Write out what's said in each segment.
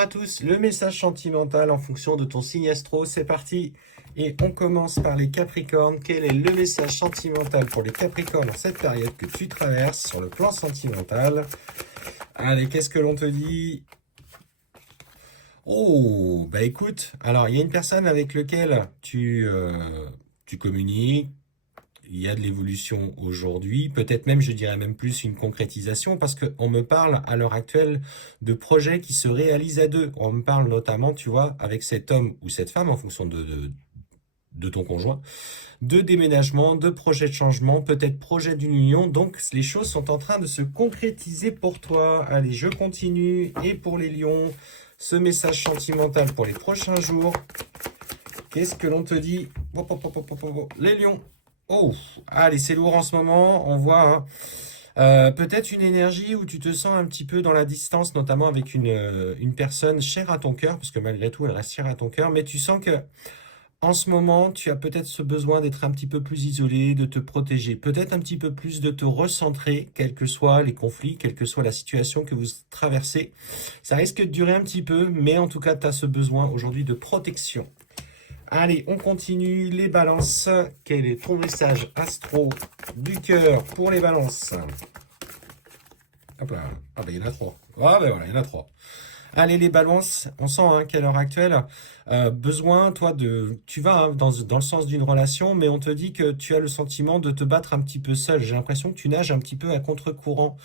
à tous, le message sentimental en fonction de ton signe astro, c'est parti. Et on commence par les Capricornes. Quel est le message sentimental pour les Capricornes en cette période que tu traverses sur le plan sentimental? Allez, qu'est-ce que l'on te dit? Oh, bah écoute, alors il y a une personne avec laquelle tu communiques. Il y a de l'évolution aujourd'hui, peut-être même, je dirais même plus une concrétisation, parce qu'on me parle à l'heure actuelle de projets qui se réalisent à deux. On me parle notamment, tu vois, avec cet homme ou cette femme, en fonction de ton conjoint, de déménagement, de projets de changement, peut-être projet d'une union. Donc, les choses sont en train de se concrétiser pour toi. Allez, je continue. Et pour les lions, ce message sentimental pour les prochains jours, qu'est-ce que l'on te dit? Les lions. Oh, allez, c'est lourd en ce moment, on voit, hein. Peut-être une énergie où tu te sens un petit peu dans la distance, notamment avec une personne chère à ton cœur, parce que malgré tout, elle reste chère à ton cœur, mais tu sens que en ce moment, tu as peut-être ce besoin d'être un petit peu plus isolé, de te protéger, peut-être un petit peu plus de te recentrer, quels que soient les conflits, quelle que soit la situation que vous traversez. Ça risque de durer un petit peu, mais en tout cas, tu as ce besoin aujourd'hui de protection. Allez, on continue les balances. Quel est ton message astro du cœur pour les balances? Hop là. Ah ben il y en a trois. Ah ben voilà, il y en a trois. Allez les balances, on sent hein, qu'à l'heure actuelle, besoin, toi, tu vas hein, dans le sens d'une relation, mais on te dit que tu as le sentiment de te battre un petit peu seul. J'ai l'impression que tu nages un petit peu à contre-courant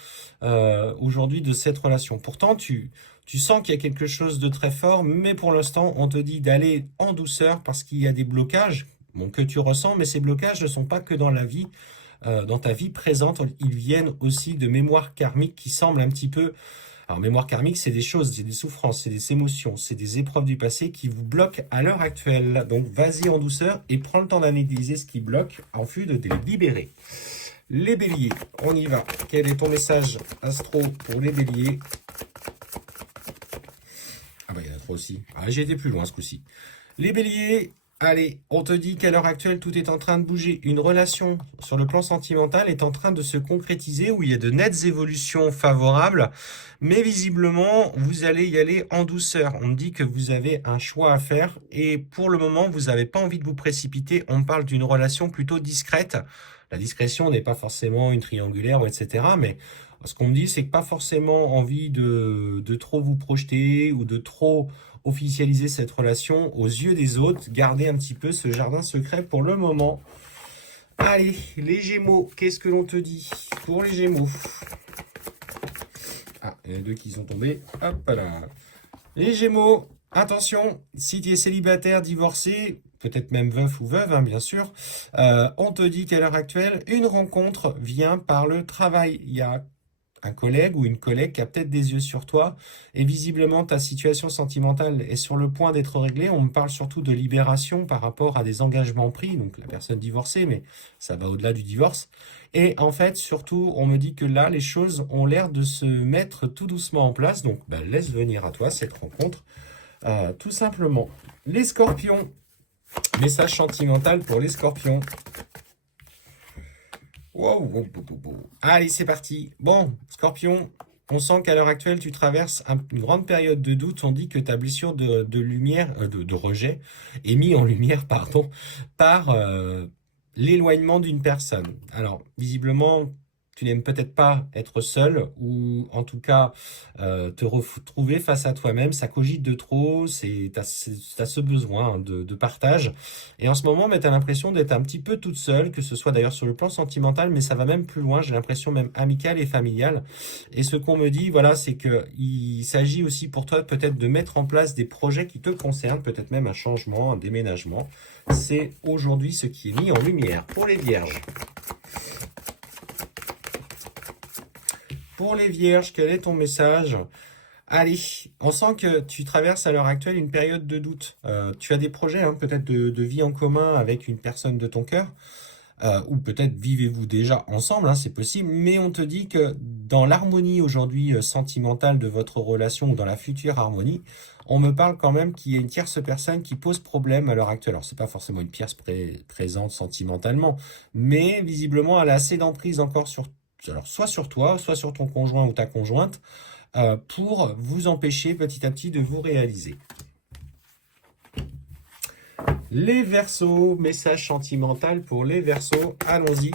aujourd'hui de cette relation. Pourtant, tu sens qu'il y a quelque chose de très fort, mais pour l'instant, on te dit d'aller en douceur parce qu'il y a des blocages bon, que tu ressens, mais ces blocages ne sont pas que dans la vie. Dans ta vie présente, ils viennent aussi de mémoires karmiques qui semblent un petit peu. Alors, mémoire karmique, c'est des choses, c'est des souffrances, c'est des émotions, c'est des épreuves du passé qui vous bloquent à l'heure actuelle. Donc, vas-y en douceur et prends le temps d'analyser ce qui bloque en vue de les libérer. Les béliers, on y va. Quel est ton message astro pour les béliers? Ah bah, il y en a trois aussi. Ah, j'ai été plus loin ce coup-ci. Les béliers, allez, on te dit qu'à l'heure actuelle, tout est en train de bouger. Une relation sur le plan sentimental est en train de se concrétiser où il y a de nettes évolutions favorables. Mais visiblement, vous allez y aller en douceur. On me dit que vous avez un choix à faire et pour le moment, vous n'avez pas envie de vous précipiter. On me parle d'une relation plutôt discrète. La discrétion n'est pas forcément une triangulaire, etc. Mais ce qu'on me dit, c'est que pas forcément envie de trop vous projeter ou de trop officialiser cette relation aux yeux des autres. Gardez un petit peu ce jardin secret pour le moment. Allez, les Gémeaux, qu'est-ce que l'on te dit pour les Gémeaux? Ah, il y en a deux qui sont tombés. Hop là. Les Gémeaux, attention, si tu es célibataire, divorcé, peut-être même veuf ou veuve, hein, bien sûr, on te dit qu'à l'heure actuelle, une rencontre vient par le travail. Il y a un collègue ou une collègue qui a peut-être des yeux sur toi et visiblement ta situation sentimentale est sur le point d'être réglée. On me parle surtout de libération par rapport à des engagements pris, donc la personne divorcée, mais ça va au-delà du divorce. Et en fait, surtout, on me dit que là, les choses ont l'air de se mettre tout doucement en place, donc laisse venir à toi cette rencontre, tout simplement. Les Scorpions, message sentimental pour les Scorpions. Wow, wow, wow, wow. Allez, c'est parti. Bon, Scorpion, on sent qu'à l'heure actuelle, tu traverses une grande période de doute. On dit que ta blessure de lumière, de rejet, est mise en lumière, pardon, par l'éloignement d'une personne. Alors, visiblement, tu n'aimes peut-être pas être seul ou en tout cas te retrouver face à toi-même. Ça cogite de trop, t'as ce besoin hein, de partage. Et en ce moment, tu as l'impression d'être un petit peu toute seule, que ce soit d'ailleurs sur le plan sentimental, mais ça va même plus loin. J'ai l'impression même amicale et familiale. Et ce qu'on me dit, voilà, c'est qu'il s'agit aussi pour toi peut-être de mettre en place des projets qui te concernent, peut-être même un changement, un déménagement. C'est aujourd'hui ce qui est mis en lumière pour les vierges. Pour les vierges, quel est ton message? Allez, on sent que tu traverses à l'heure actuelle une période de doute. Tu as des projets, hein, peut-être de vie en commun avec une personne de ton cœur, ou peut-être vivez-vous déjà ensemble, hein, c'est possible, mais on te dit que dans l'harmonie aujourd'hui sentimentale de votre relation ou dans la future harmonie, on me parle quand même qu'il y a une tierce personne qui pose problème à l'heure actuelle. Alors, c'est pas forcément une tierce présente sentimentalement, mais visiblement, elle a assez d'emprise encore sur alors, soit sur toi, soit sur ton conjoint ou ta conjointe, pour vous empêcher petit à petit de vous réaliser. Les Verseaux, message sentimental pour les Verseaux, allons-y.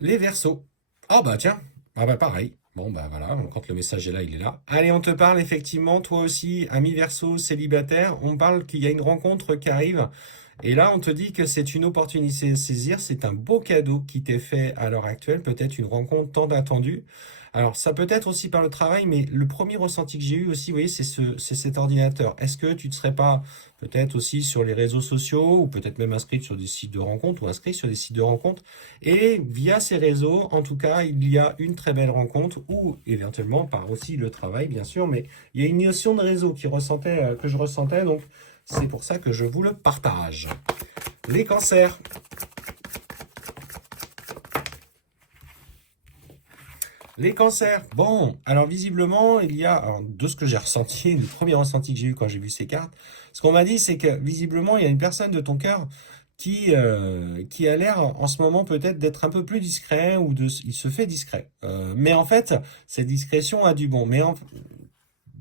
Les Verseaux. Ah bah tiens, ah bah pareil. Bon bah voilà, quand le message est là, il est là. Allez, on te parle effectivement, toi aussi, ami Verseau, célibataire, on parle qu'il y a une rencontre qui arrive. Et là, on te dit que c'est une opportunité à saisir, c'est un beau cadeau qui t'est fait à l'heure actuelle, peut-être une rencontre tant attendue. Alors, ça peut être aussi par le travail, mais le premier ressenti que j'ai eu aussi, vous voyez, c'est cet ordinateur. Est-ce que tu ne serais pas peut-être aussi sur les réseaux sociaux, ou peut-être même inscrit sur des sites de rencontres, ou inscrit sur des sites de rencontres, et via ces réseaux, en tout cas, il y a une très belle rencontre, ou éventuellement par aussi le travail, bien sûr, mais il y a une notion de réseau que je ressentais, donc c'est pour ça que je vous le partage. Les cancers. Les cancers. Bon, alors visiblement, il y a, alors, de ce que j'ai ressenti, le premier ressenti que j'ai eu quand j'ai vu ces cartes, ce qu'on m'a dit, c'est que visiblement, il y a une personne de ton cœur qui a l'air en ce moment peut-être d'être un peu plus discret il se fait discret. Mais en fait, cette discrétion a du bon.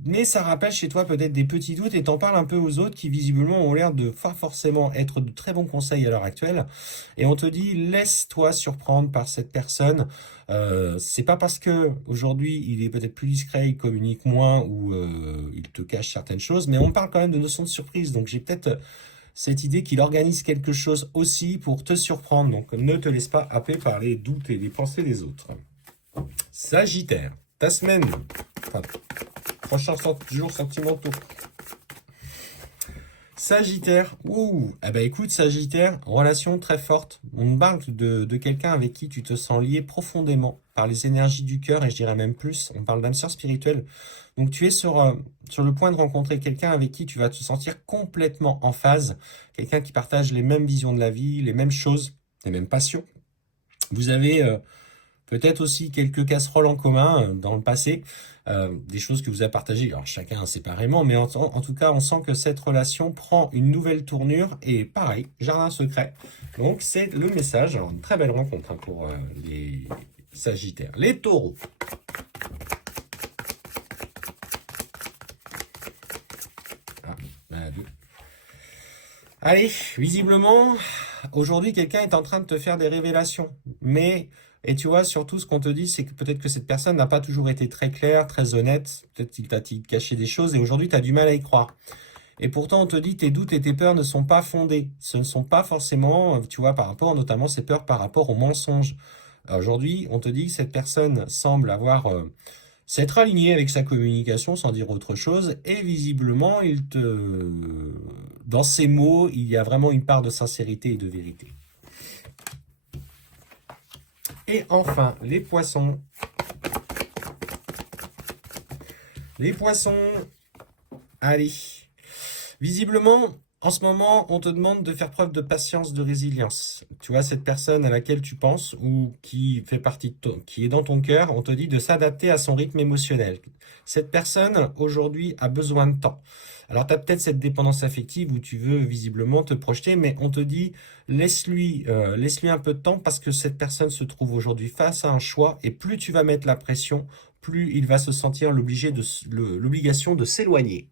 Mais ça rappelle chez toi peut-être des petits doutes et t'en parles un peu aux autres qui visiblement ont l'air de pas forcément être de très bons conseils à l'heure actuelle. Et on te dit, laisse-toi surprendre par cette personne. C'est pas parce que aujourd'hui il est peut-être plus discret, il communique moins ou il te cache certaines choses, mais on parle quand même de notion de surprise. Donc j'ai peut-être cette idée qu'il organise quelque chose aussi pour te surprendre. Donc ne te laisse pas happer par les doutes et les pensées des autres. Sagittaire, ta semaine. Enfin, prochains jours sentimentaux. Sagittaire, ouh, eh ben écoute Sagittaire, relation très forte. On parle de quelqu'un avec qui tu te sens lié profondément par les énergies du cœur et je dirais même plus, on parle d'âme sœur spirituelle. Donc tu es sur le point de rencontrer quelqu'un avec qui tu vas te sentir complètement en phase, quelqu'un qui partage les mêmes visions de la vie, les mêmes choses, les mêmes passions. Vous avez peut-être aussi quelques casseroles en commun dans le passé, des choses que vous avez partagées, alors chacun séparément, mais en tout cas, on sent que cette relation prend une nouvelle tournure et pareil, jardin secret. Donc c'est le message, alors, une très belle rencontre pour les Sagittaires. Les Taureaux. Ah, deux. Allez, visiblement, aujourd'hui, quelqu'un est en train de te faire des révélations, et tu vois, surtout, ce qu'on te dit, c'est que peut-être que cette personne n'a pas toujours été très claire, très honnête. Peut-être qu'il t'a caché des choses et aujourd'hui, tu as du mal à y croire. Et pourtant, on te dit, tes doutes et tes peurs ne sont pas fondés. Ce ne sont pas forcément, tu vois, par rapport, notamment ces peurs par rapport aux mensonges. Aujourd'hui, on te dit que cette personne semble avoir, s'être alignée avec sa communication sans dire autre chose. Et visiblement, dans ses mots, il y a vraiment une part de sincérité et de vérité. Et enfin, les poissons. Les poissons. Allez. Visiblement, en ce moment, on te demande de faire preuve de patience, de résilience. Tu vois, cette personne à laquelle tu penses ou qui fait partie de qui est dans ton cœur, on te dit de s'adapter à son rythme émotionnel. Cette personne, aujourd'hui, a besoin de temps. Alors, tu as peut-être cette dépendance affective où tu veux visiblement te projeter, mais on te dit, laisse-lui un peu de temps parce que cette personne se trouve aujourd'hui face à un choix et plus tu vas mettre la pression, plus il va se sentir l'obligation de s'éloigner.